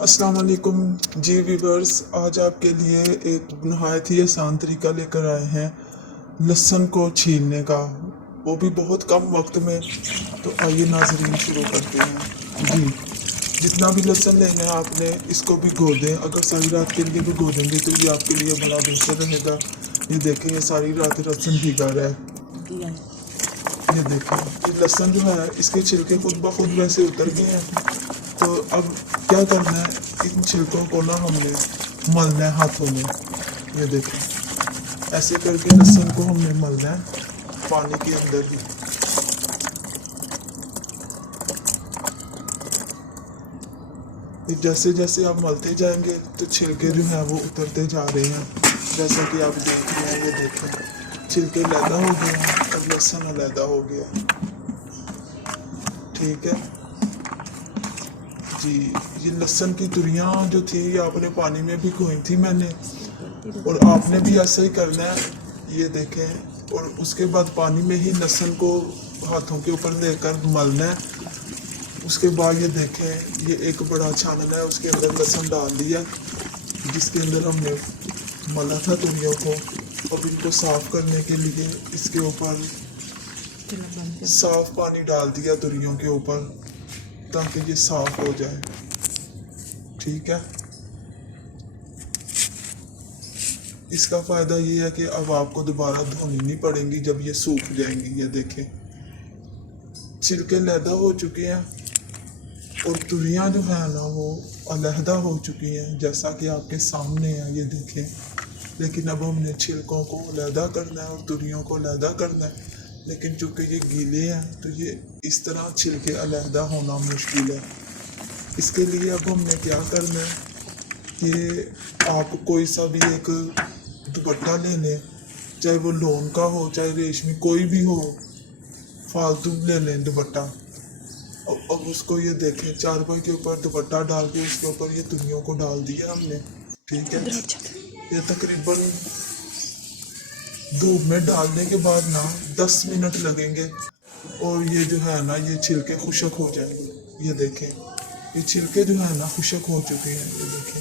अस्सलाम वालेकुम जी व्यूवर्स, आज आपके लिए एक नहायत ही आसान तरीका लेकर आए हैं लहसुन को छीलने का, वो भी बहुत कम वक्त में। तो आइए नाजरीन शुरू करते हैं जी। जितना भी लहसुन लेना है आपने इसको भिगो दें। अगर सारी रात के लिए भिगो देंगे तो ये आपके लिए बड़ा बेहतर रहेगा। ये देखें, ये सारी रात लहसुन भीगा रहा है। ये देखें, ये लहसुन जो है इसके छिलके खुद ब खुद वैसे उतर गए हैं। तो अब क्या करना है, इन छिलकों को ना हमने मलना है हाथों में। ये देखें, ऐसे करके लहसुन को हमने मलना है पानी के अंदर ही। जैसे जैसे आप मलते जाएंगे तो छिलके जो है वो उतरते जा रहे हैं, जैसा कि आप देख रहे हैं। ये देखें, छिलके अलहदा हो गए हैं और लहसुन अलहदा हो गया। ठीक है जी। ये लहसुन की तुरियां जो थी ये आपने पानी में भिगोई थी मैंने, और आपने भी ऐसा ही करना है। ये देखें, और उसके बाद पानी में ही लहसुन को हाथों के ऊपर लेकर मलना है। उसके बाद ये देखें, ये एक बड़ा छानना है, उसके अंदर लहसुन डाल दिया जिसके अंदर हमने मला था तुरियों को। अब इनको साफ करने के लिए इसके ऊपर साफ पानी डाल दिया तुरियों के ऊपर, ताकि ये साफ हो जाए। ठीक है, इसका फ़ायदा ये है कि अब आपको दोबारा धोनी नहीं पड़ेंगी जब ये सूख जाएंगी। ये देखें, छिलके अलहदा हो चुके हैं और तुरियां जो है ना वो अलहदा हो चुकी हैं, जैसा कि आपके सामने है। ये देखें, लेकिन अब हमने छिलकों को अलहदा करना है और तुरियों को अलहदा करना है। लेकिन चूँकि ये गीले हैं तो ये इस तरह छिलके अलहदा होना मुश्किल है। इसके लिए अब हमने क्या करना है कि आप कोई सा भी एक दुपट्टा ले लें, चाहे वो लोन का हो चाहे रेशमी, कोई भी हो, फालतू ले लें दुपट्टा। अब उसको ये देखें, चारपाई के ऊपर दुपट्टा डाल के उसके ऊपर ये तुरियों को डाल दिया हमने। ठीक है, ये तकरीबन धूप में डालने के बाद ना 10 मिनट लगेंगे और ये जो है ना ये छिलके खुशक हो जाएंगे। ये देखें, ये छिलके जो है ना खुशक हो चुके हैं। ये देखें,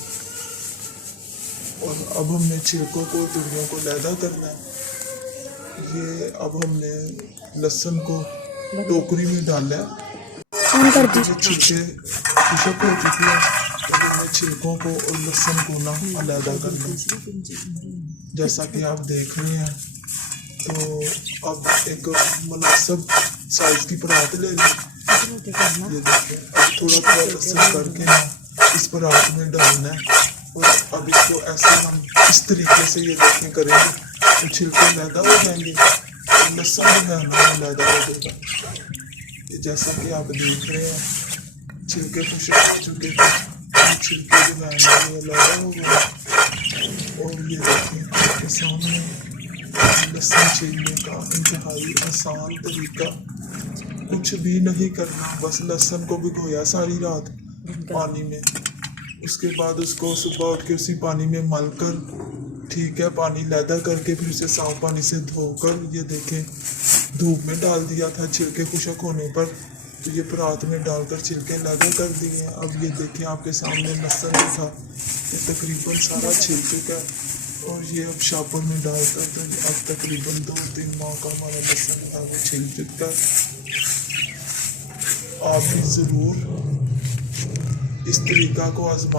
और अब हमने छिलकों को तुरियों को अलहदा करना है। ये अब हमने लहसुन को टोकरी में डाला है। ये छिलके खुशक हो चुके हैं, अब हमने छिलकों को और लहसुन को ना अलहदा करना है, जैसा कि आप देख रहे हैं। तो अब एक मुनासिब साइज की परात ले लें। ये देखें, अब थोड़ा थोड़ा लहसुन करके ना इस परात में डालना है, और अब इसको ऐसे हम इस तरीके से ये देखें करेंगे तो छिलके अलहदा हो जाएंगे और लहसुन जो है ना अलहदा हो जाएगा। ये जैसा कि आप देख रहे हैं, छिलके खुशक हो चुके थे, छिलके जो है ना वो अलहदा हो गए। और ये देखें आपके सामने लहसुन छीलने का इंतहाई आसान तरीका। कुछ भी नहीं करना, बस लहसुन को भिगोया सारी रात पानी में, उसके बाद उसको सुबह उठ के उसी पानी में मल कर, ठीक है, पानी अलहदा करके फिर उसे साफ पानी से धोकर, ये देखें, धूप में डाल दिया था छिलके खुशक होने पर, तो ये परात में डालकर छिलके अलहदा कर दिए। अब ये देखें आपके सामने लहसुन था, ये तकरीबन सारा छिल चुका है, और ये अब शापर में डालकर तो अब तकरीबन 2-3 माह का हमारा लहसुन है वो छिल चुका है। आप भी ज़रूर इस तरीका को आजमाएं।